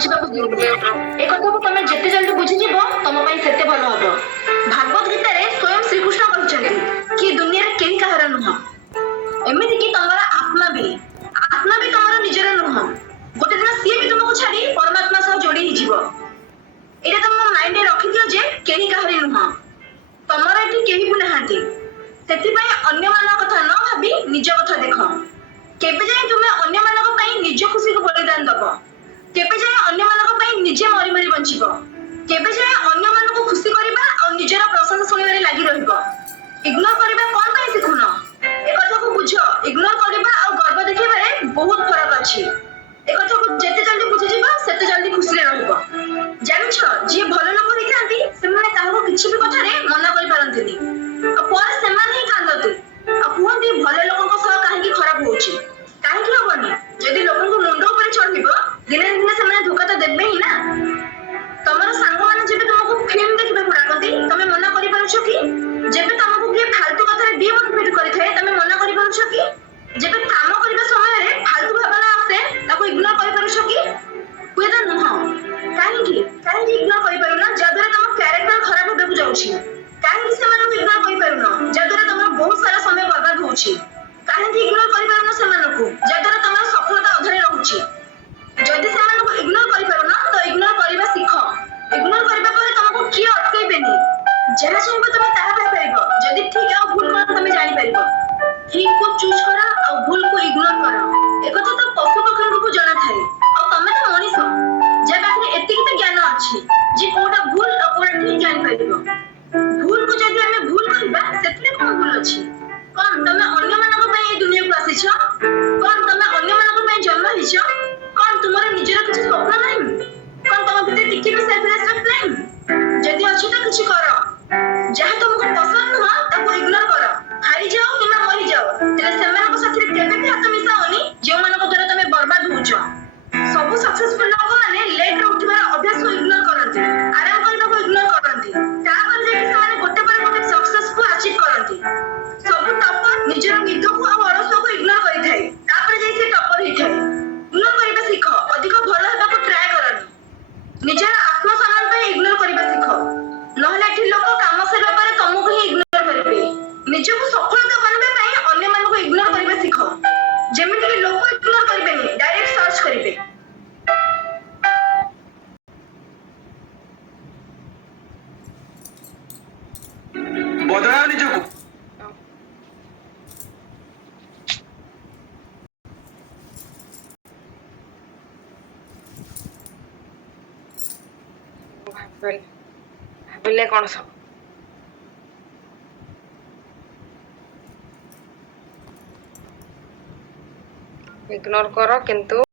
ବୁଝିବାକୁ ଦିଅନ୍ତି। ଏ କଥାକୁ ତମେ ଯେତେ ଜଲ୍ଦି ବୁଝିଯିବ ତମ ପାଇଁ ସେତେ ଭଲ ହବ। ଭାଗବତ ଗୀତାରେ ସ୍ୱୟଂ ଶ୍ରୀକୃଷ୍ଣ କହିଛନ୍ତି କି ଦୁନିଆରେ କେହି କାହାର ନୁହଁ। ଏମିତିକି ତମର ଆତ୍ମା ବି ତମର ନିଜର ନୁହଁ। ଗୋଟେ ଦିନ ସିଏ ବି ତୁମକୁ ଛାଡି ପରମାତ୍ମା ସହ ଯୋଡି ହେଇଯିବ। ଏଇଟା ତମ ମାଇଣ୍ଡରେ ରଖିଦିଅ ଯେ କେହି କାହାରି ନୁହଁ। ତମର ଏଠି କେହି ବି ନାହାନ୍ତି। ସେଥିପାଇଁ ଅନ୍ୟମାନଙ୍କ କଥା ନ ଭାବି ନିଜ କଥା ଦେଖ। କେବେ ଯାଏ ତୁମେ ଅନ୍ୟମାନଙ୍କ ପାଇଁ ନିଜ ଖୁସିକୁ ବଳିଦାନ ଦବ? କେବେ ଯାଏ ଅନ୍ୟମାନଙ୍କ ପାଇଁ ନିଜେ ମରି ମରି ବଞ୍ଚିବ? କେବେ ଯାଏ ଅନ୍ୟମାନଙ୍କୁ ଖୁସି କରିବା ଆଉ ନିଜର ପ୍ରଶଂସା ଶୁଣିବାରେ ଲାଗି ରହିବ? ଇଗ୍ନୋର କରିବା କଣ ପାଇଁ ଶିଖୁନ? ଏ କଥାକୁ ବୁଝ। ଇଗ୍ନୋର କରିବା ଆଉ ଗର୍ବ ଦେଖେଇବାରେ ବହୁତ ଫରକ ଅଛି। ଏ କଥାକୁ ଯେତେ ଜଲ୍ଦି ବୁଝିଯିବ ସେତେ ଜଲ୍ଦି ଖୁସିରେ ରହିବ। ଜାଣିଛ, ଯିଏ ଭଲ ଲୋକ ହେଇଥାନ୍ତି ସେମାନେ କାହାକୁ କିଛି ବି କଥାରେ ମନା କରିପାରନ୍ତିନି। ଆଉ ପରେ ସେମାନେ ହିଁ କାନ୍ଦନ୍ତି ଆଉ କୁହନ୍ତି ଭଲ ଲୋକଙ୍କ ସହ କାହିଁକି ଖରାପ ହଉଛି। କାହିଁକି ହବନି? ଯଦି ଲୋକଙ୍କୁ ମୁଣ୍ଡ ଉପରେ ଚଢିବ ଦିନେ ନା ଦିନେ ସେମାନେ ଧୋକା ତ ଦେବେ ହିଁ ନା। ତମର ସାଙ୍ଗମାନେ ଯେବେ ତମକୁ ଫିଲ୍ମ ଦେଖିବାକୁ ଡାକନ୍ତି ତମେ ମନା କରିପାରୁଛ କି? ଯେବେ ତମକୁ କିଏ ଫାଲତୁ କଥାରେ ଡିମୋଟିଭେଟ କରିଥାଏ ତମେ ମନା କରିପାରୁଛ କି? ଯେବେ କାମ କରିବା ସମୟରେ ଫାଲତୁ ଭାବନା ଆସେ ତାକୁ ଇଗ୍ନୋର କରିପାରୁଛ କି? ହୁଏତ ନୁହଁ। କାହିଁକି ଇଗ୍ନୋର କରିପାରୁନ? ଯାଦ୍ୱାରା ତମ କ୍ୟାରେକ୍ଟର ଖରାପ ହେବାକୁ ଯାଉଛି। କାହିଁକି ସେମାନଙ୍କୁ ଇଗ୍ନୋର କରିପାରୁନ? ଯାଦ୍ୱାରା ତମର ବହୁତ ସାରା ସମୟ ବର୍ବାଦ ହଉଛି। କାହିଁକି ଇଗ୍ନୋର କରିପାରୁନ ସେମାନଙ୍କୁ? ଯାଦ୍ୱାରା ତମର ସଫଳତା ଅଧରେ ରହୁଛି। ଯଦି ସେମାନଙ୍କୁ ଇଗ୍ନୋର କରିପାରୁନ ତ ଇଗ୍ନୋର କରିବା ଶିଖ। ଇଗ୍ନୋର କରିବା ପରେ ତମକୁ କିଏ ଅଟକେଇବେନି। ଯାହା ଚାହିଁବ ତମେ ତାହା ପାଇପାରିବ ଯଦି ଠିକ ଆଉ ଭୁଲ କଣ ତମେ ଜାଣିପାରିବ। ଠିକକୁ ଚୁଜ କର ଆଉ ଭୁଲକୁ ଇଗ୍ନୋର କର। ଏକଥା ତ ପଶୁ ପକ୍ଷୀଙ୍କୁ ଜଣା ଥାଏ। ଆଉ ତମେ ତ ମଣିଷ, ଯାହା ପାଖରେ ଏତିକି ତ ଜ୍ଞାନ ଅଛି ଯେ କୋଉଟା ଭୁଲ ଆଉ କୋଉଟା ଠିକ ଜାଣିପାରିବ। ଭୁଲକୁ ଯଦି ଆମେ ଭୁଲ କରିବା ସେଥିରେ କଣ ଭୁଲ ଅଛି? କଣ ତମେ ଅନ୍ୟମାନଙ୍କ ପାଇଁ ଏ ଦୁନିଆକୁ ଆସିଛ? କଣ ତମେ ଅନ୍ୟମାନଙ୍କ ପାଇଁ ଜନ୍ମ ହେଇଛ? କଣ ତୁମର ନିଜର କିଛି ସ୍ୱପ୍ନ ନାହିଁ? କଣ ତମ ଭିତରେ ଟିକେ ବି ସେଲ୍ଫ ରେସ୍ପେକ୍ଟ ନାହିଁ? ଯଦି ଅଛି ତ କିଛି କର। ଯାହା ତମକୁ ପସନ୍ଦ ନୁହଁ ତାକୁ ଇଗ୍ନୋର କର। ହାରିଯାଅ କିମ୍ବା ମରିଯାଅ, ହେଲେ ସେମାନଙ୍କ ସାଥିରେ କେବେ ବି ହାତ ମିଶାଅନି ଯେଉଁମାନଙ୍କ ଦ୍ୱାରା ତମେ ବର୍ବାଦ ହଉଛ। ସବୁ ସକ୍ସେସଫୁଲ ଲୋକମାନେ ଲେଟରେ ଉଠିବାର ଅଭ୍ୟାସକୁ ଇଗ୍ନୋର କରନ୍ତି, ଆରାମ କରିବାକୁ ଇଗ୍ନୋର କରନ୍ତି। ତାପରେ ଯାଇକି ସେମାନେ ଗୋଟେ ପରେ ଗୋଟେ ସକ୍ସେସକୁ ଆଚିଭ କରନ୍ତି। ସବୁ ଟପର ନିଜର ନିଦକୁ ଆଉ ଅଳସୁଆକୁ ଇଗ୍ନୋର କରିଥାଏ, ତାପରେ ଯାଇ ସେ ଟପର ହେଇଥାଏ। ଇଗ୍ନୋର କରିବା ଶିଖ, ଅଧିକ ଭଲ ହେବାକୁ ଟ୍ରାଏ କରନି। ନିଜର ଆତ୍ମସମ୍ମାନ ପାଇଁ ଇଗ୍ନୋର କରିବା ଶିଖ। ନହେଲେ ଏଠି ଲୋକ କାମ ସରିବା ପରେ ତମକୁ ହିଁ ଇଗ୍ନୋର କରିବେ। ନିଜକୁ ସଫଳତା ବନେଇବା ପାଇଁ ଅନ୍ୟମାନଙ୍କୁ ଇଗ୍ନୋର କରିବା ଶିଖ। ଯେମିତିକି ଲୋକ ଇଗ୍ନୋର କରିବେନି, ଡାଇରେକ୍ଟ ସର୍ଚ୍ଚ କରିବେ। ବଦଳାଅ ନିଜକୁ। ଭାବିଲେ କଣ ସବୁ ଇଗ୍ନୋର କର କିନ୍ତୁ